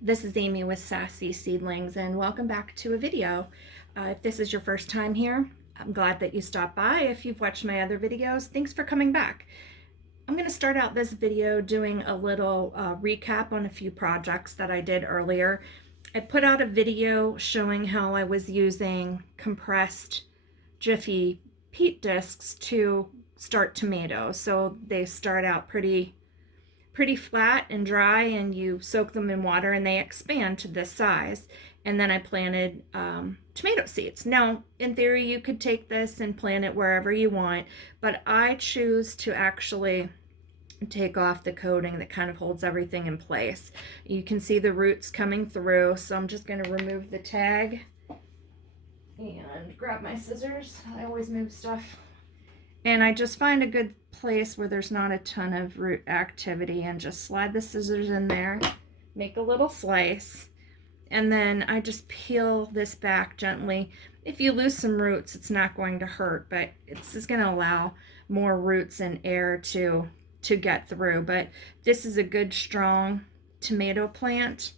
This is Amy with Sassy Seedlings, and welcome back to a video. If this is your first time here, I'm glad that you stopped by. If you've watched my other videos, thanks for coming back. I'm going to start out this video doing a little recap on a few projects that I did earlier. I put out a video showing how I was using compressed Jiffy peat discs to start tomatoes. So they start out pretty flat and dry, and you soak them in water and they expand to this size. And then I planted tomato seeds. Now, in theory, you could take this and plant it wherever you want, but I choose to actually take off the coating that kind of holds everything in place. You can see the roots coming through, so I'm just going to remove the tag and grab my scissors. I always move stuff. And I just find a good place where there's not a ton of root activity and just slide the scissors in there, make a little slice, and then I just peel this back gently. If you lose some roots, it's not going to hurt, but it's just going to allow more roots and air to get through. But this is a good strong tomato plant.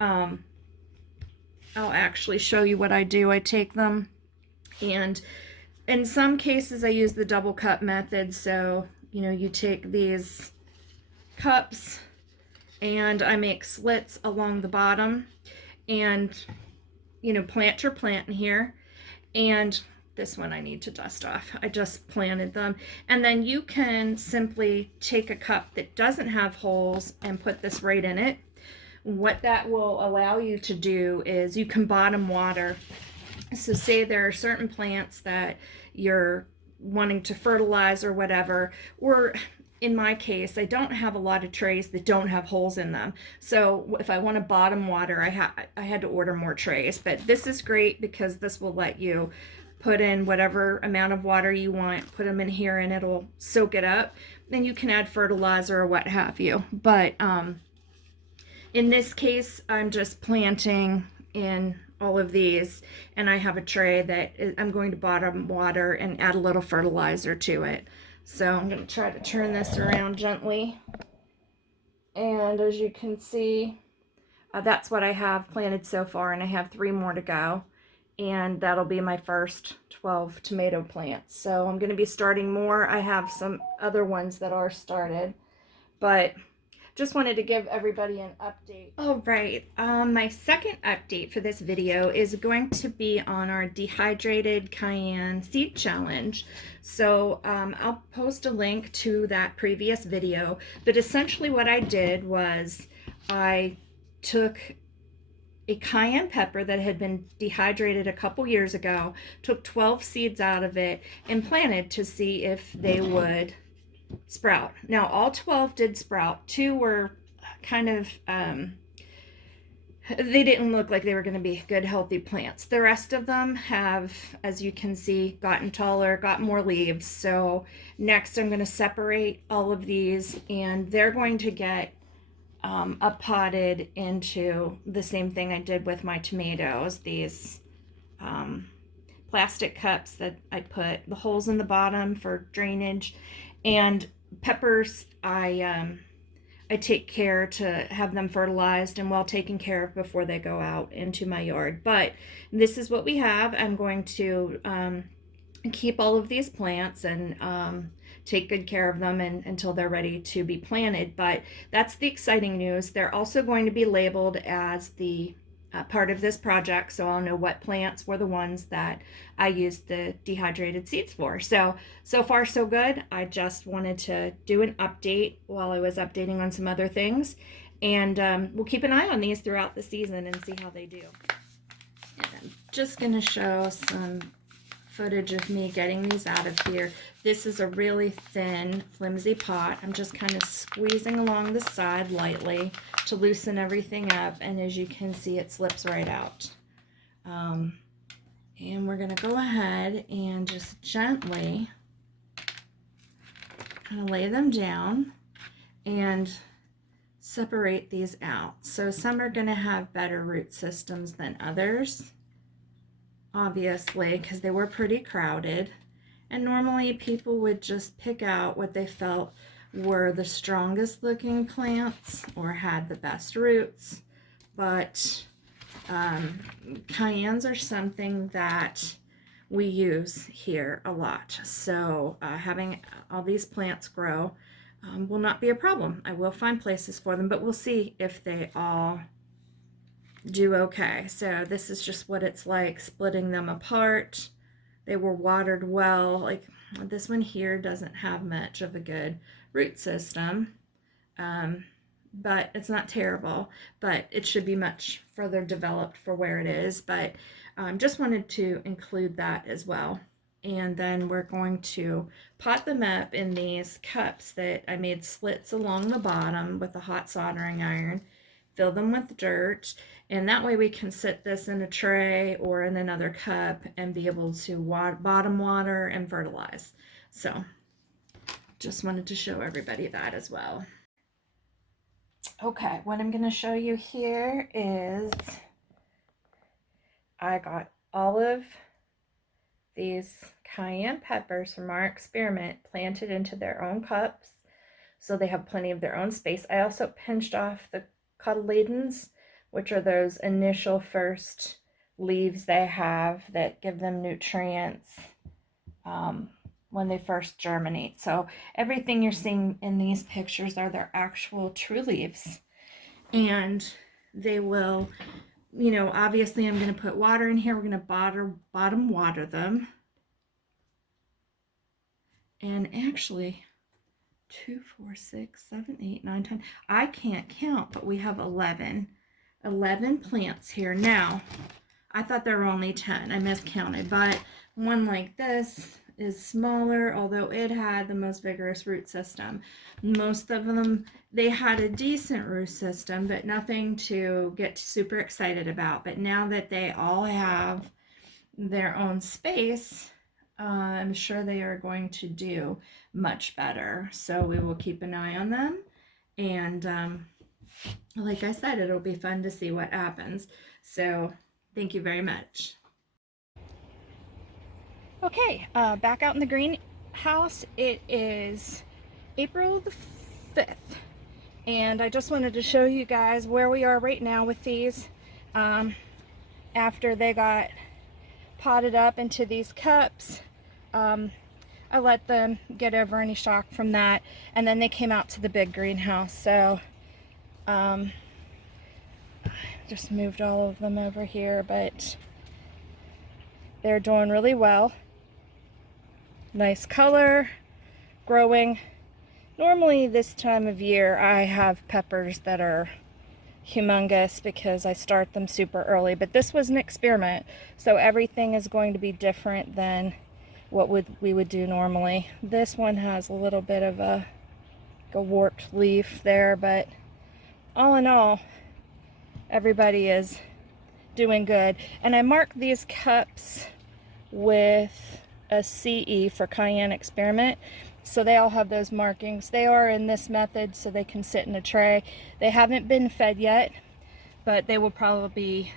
I'll actually show you what I do. I take them, and in some cases I use the double cup method. So, you take these cups and I make slits along the bottom and, plant your plant in here. And this one I need to dust off. I just planted them. And then you can simply take a cup that doesn't have holes and put this right in it. What that will allow you to do is you can bottom water. So say there are certain plants that you're wanting to fertilize or whatever, or in my case, I don't have a lot of trays that don't have holes in them. So if I want to bottom water, I had to order more trays. But this is great because this will let you put in whatever amount of water you want, put them in here, and it'll soak it up. Then you can add fertilizer or what have you. But in this case, I'm just planting in all of these, and I have a tray that I'm going to bottom water and add a little fertilizer to it. So I'm going to try to turn this around gently, and as you can see, that's what I have planted so far, and I have 3 more to go, and that'll be my first 12 tomato plants. So I'm going to be starting more. I have some other ones that are started, but just wanted to give everybody an update. All right, my second update for this video is going to be on our Dehydrated Cayenne Seed Challenge. So I'll post a link to that previous video, but essentially what I did was I took a cayenne pepper that had been dehydrated a couple years ago, took 12 seeds out of it, and planted to see if they would sprout. Now all 12 did sprout. 2 were kind of they didn't look like they were going to be good healthy plants. The rest of them have, as you can see, gotten taller, got more leaves. So next I'm going to separate all of these, and they're going to get potted into the same thing I did with my tomatoes. These plastic cups that I put the holes in the bottom for drainage. And peppers, I take care to have them fertilized and well taken care of before they go out into my yard. But this is what we have. I'm going to keep all of these plants and take good care of them until they're ready to be planted. But that's the exciting news. They're also going to be labeled as the part of this project, so I'll know what plants were the ones that I used the dehydrated seeds for. So far so good. I just wanted to do an update while I was updating on some other things, and we'll keep an eye on these throughout the season and see how they do. And I'm just going to show some footage of me getting these out of here. This is a really thin, flimsy pot. I'm just kind of squeezing along the side lightly to loosen everything up, and as you can see, it slips right out. And we're going to go ahead and just gently kind of lay them down and separate these out. So some are going to have better root systems than others, obviously, because they were pretty crowded. And normally people would just pick out what they felt were the strongest looking plants or had the best roots. but cayennes are something that we use here a lot. So having all these plants grow will not be a problem. I will find places for them, but we'll see if they all do okay. So this is just what it's like splitting them apart. They were watered well. Like this one here doesn't have much of a good root system, but it's not terrible, but it should be much further developed for where it is. But just wanted to include that as well. And then we're going to pot them up in these cups that I made slits along the bottom with a hot soldering iron. Fill them with dirt, and that way we can sit this in a tray or in another cup and be able to bottom water and fertilize. So just wanted to show everybody that as well. Okay, what I'm going to show you here is I got all of these cayenne peppers from our experiment planted into their own cups, so they have plenty of their own space. I also pinched off the cotyledons, which are those initial first leaves they have that give them nutrients when they first germinate. So everything you're seeing in these pictures are their actual true leaves, and they will, you know, obviously I'm going to put water in here. We're going to bottom water them, and actually 2, 4, 6, 7, 8, 9, 10. I can't count, but we have 11 plants here. Now, I thought there were only 10. I miscounted, but one like this is smaller, although it had the most vigorous root system. Most of them, they had a decent root system, but nothing to get super excited about. But now that they all have their own space, I'm sure they are going to do much better. So we will keep an eye on them. And like I said, it'll be fun to see what happens. So thank you very much. Okay, back out in the greenhouse. It is April the 5th. And I just wanted to show you guys where we are right now with these. After they got potted up into these cups, I let them get over any shock from that, and then they came out to the big greenhouse. So just moved all of them over here, but they're doing really well. Nice color, growing. Normally this time of year I have peppers that are humongous because I start them super early, but this was an experiment, so everything is going to be different than what we would do normally. This one has a little bit of a warped leaf there, but all in all, everybody is doing good. And I marked these cups with a CE for Cayenne Experiment, so they all have those markings. They are in this method so they can sit in a tray. They haven't been fed yet, but they will probably be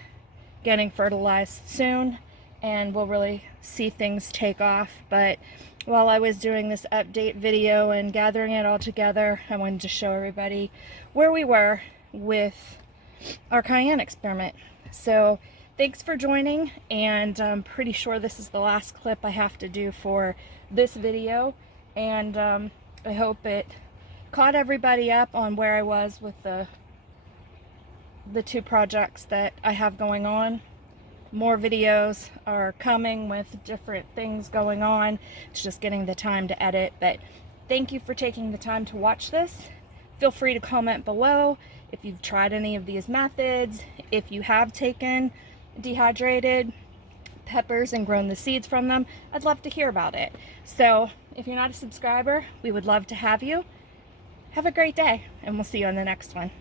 getting fertilized soon, and we'll really see things take off. But while I was doing this update video and gathering it all together, I wanted to show everybody where we were with our Cayenne experiment. So thanks for joining, and I'm pretty sure this is the last clip I have to do for this video, and I hope it caught everybody up on where I was with the two projects that I have going on. More videos are coming with different things going on. It's just getting the time to edit, but thank you for taking the time to watch this. Feel free to comment below if you've tried any of these methods, if you have taken dehydrated peppers and grown the seeds from them. I'd love to hear about it. So if you're not a subscriber, we would love to have you. Have a great day, and we'll see you on the next one.